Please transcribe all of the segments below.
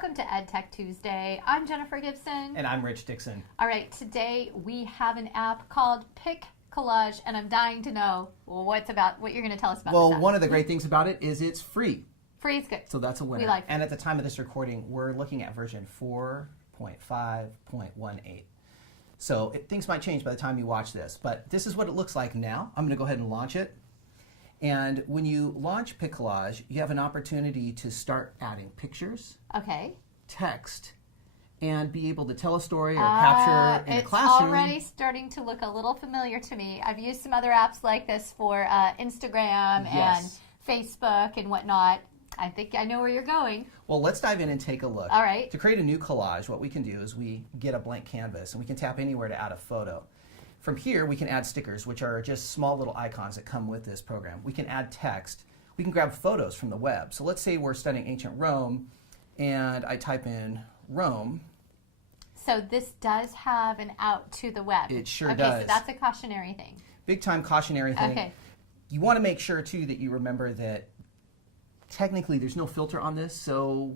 Welcome to EdTech Tuesday. I'm Jennifer Gibson. And I'm Rich Dixon. All right, today we have an app called PicCollage, and I'm dying to know what you're going to tell us about Well, this app. one of the great things about it is it's free. Free is good. So that's a winner. We like it. And at the time of this recording, we're looking at version 4.5.18. So things might change by the time you watch this, but this is what it looks like now. I'm going to go ahead and launch it. And when you launch PicCollage, you have an opportunity to start adding pictures, text, and be able to tell a story or capture in a classroom. It's already starting to look a little familiar to me. I've used some other apps like this for Instagram and Facebook and whatnot. I think I know where you're going. Well, let's dive in and take a look. All right. To create a new collage, what we can do is we get a blank canvas, and we can tap anywhere to add a photo. From here, we can add stickers, which are just small little icons that come with this program. We can add text. We can grab photos from the web. So let's say we're studying ancient Rome, and I type in Rome. So this does have an out to the web. It sure does. Okay, so that's a cautionary thing. Big time cautionary thing. Okay. You want to make sure, too, that you remember that technically there's no filter on this, so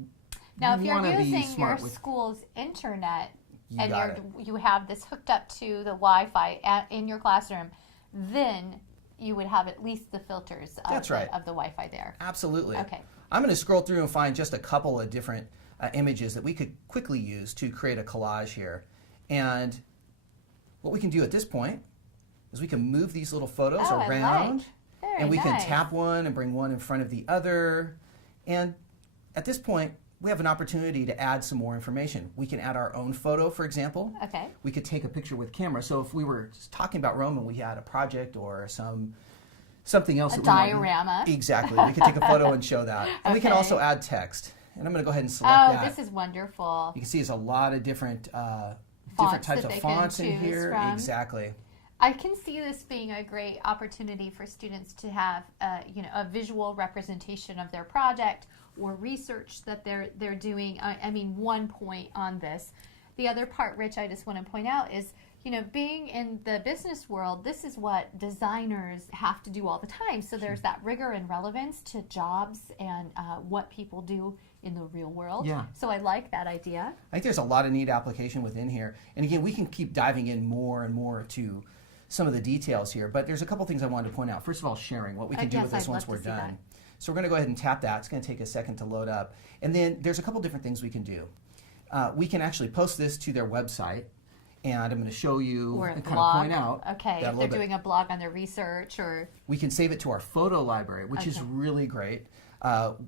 now if you're using your school's internet and you have this hooked up to the Wi-Fi in your classroom, then you would have at least the filters of the Wi-Fi there. Absolutely. Okay. I'm going to scroll through and find just a couple of different images that we could quickly use to create a collage here. And what we can do at this point is we can move these little photos around. And we can tap one and bring one in front of the other. And at this point, we have an opportunity to add some more information. We can add our own photo, for example. Okay. We could take a picture with camera. So if we were talking about Rome and we had a project or something else. A diorama. Exactly. We could take a photo and show that. And we can also add text. And I'm going to go ahead and select that. Oh, this is wonderful. You can see there's a lot of different types of fonts in here. From. Exactly. I can see this being a great opportunity for students to have, a visual representation of their project or research that they're doing. I mean, one point on this. The other part, Rich, I just want to point out is, being in the business world, this is what designers have to do all the time. So there's that rigor and relevance to jobs and what people do in the real world. Yeah. So I like that idea. I think there's a lot of neat application within here. And again, we can keep diving in more and more to some of the details here, but there's a couple things I wanted to point out. First of all, sharing, what we can do with this once we're done. So we're going to go ahead and tap that. It's going to take a second to load up. And then there's a couple different things we can do. We can actually post this to their website, and I'm going to show you and kind of point out. Okay, if they're doing a blog on their research, or we can save it to our photo library, which is really great.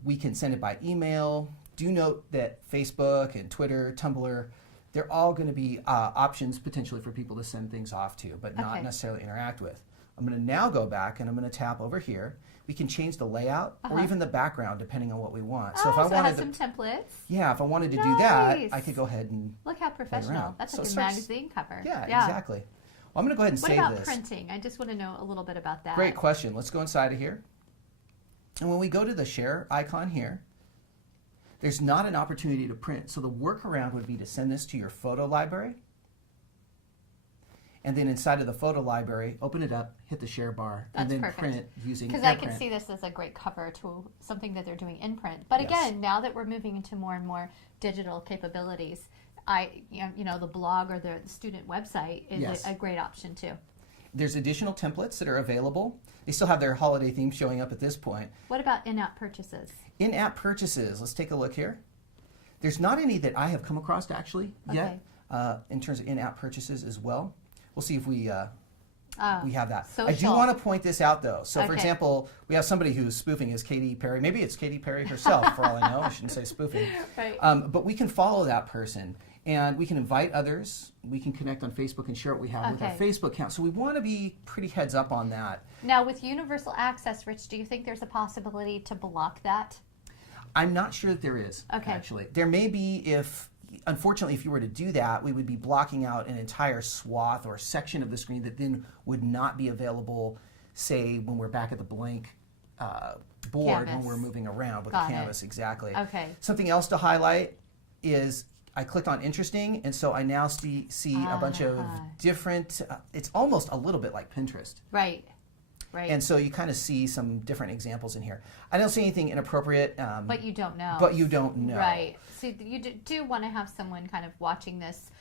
We can send it by email. Do note that Facebook and Twitter, Tumblr, they're all going to be options potentially for people to send things off to, but not necessarily interact with. I'm going to now go back and I'm going to tap over here. We can change the layout or even the background depending on what we want. So if I wanted some templates. Yeah, if I wanted to do that, I could go ahead and look how professional. That's like a magazine cover. Yeah, exactly. Well, I'm going to go ahead and save this. What about printing? I just want to know a little bit about that. Great question. Let's go inside of here. And when we go to the share icon here, there's not an opportunity to print. So the workaround would be to send this to your photo library. And then inside of the photo library, open it up, hit the share bar, and then print using AirPrint. Because I can see this as a great cover to something that they're doing in print. But again, now that we're moving into more and more digital capabilities, the blog or the student website is a great option too. There's additional templates that are available. They still have their holiday theme showing up at this point. What about in-app purchases? In-app purchases, let's take a look here. There's not any that I have come across actually yet in terms of in-app purchases as well. We'll see if we have that. Social. I do want to point this out though. So for example, we have somebody who's spoofing as Katy Perry. Maybe it's Katy Perry herself for all I know. I shouldn't say spoofing. Right. But we can follow that person. And we can invite others. We can connect on Facebook and share what we have with our Facebook account. So we want to be pretty heads up on that. Now, with universal access, Rich, do you think there's a possibility to block that? I'm not sure that there is, actually. There may be unfortunately, if you were to do that, we would be blocking out an entire swath or section of the screen that then would not be available, say, when we're back at the blank board when we're moving around with the canvas. Exactly. Okay. Something else to highlight is I clicked on interesting, and so I now see a bunch of different, it's almost a little bit like Pinterest. Right. Right. And so you kind of see some different examples in here. I don't see anything inappropriate. But you don't know. But you don't know. Right. So you do want to have someone kind of watching this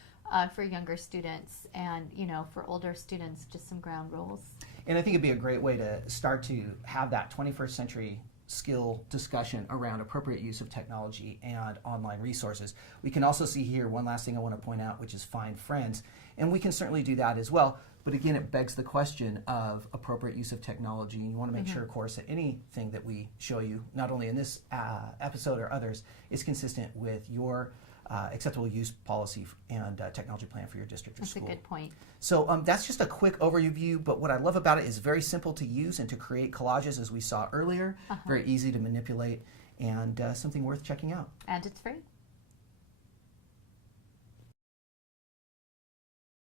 for younger students, and for older students, just some ground rules. And I think it'd be a great way to start to have that 21st century skill discussion around appropriate use of technology and online resources. We can also see here one last thing I want to point out, which is find friends. And we can certainly do that as well. But again, it begs the question of appropriate use of technology. And you want to make sure, of course, that anything that we show you, not only in this episode or others, is consistent with your acceptable use policy and technology plan for your district or school. That's a good point. So that's just a quick overview, but what I love about it is very simple to use and to create collages, as we saw earlier, very easy to manipulate, and something worth checking out. And it's free.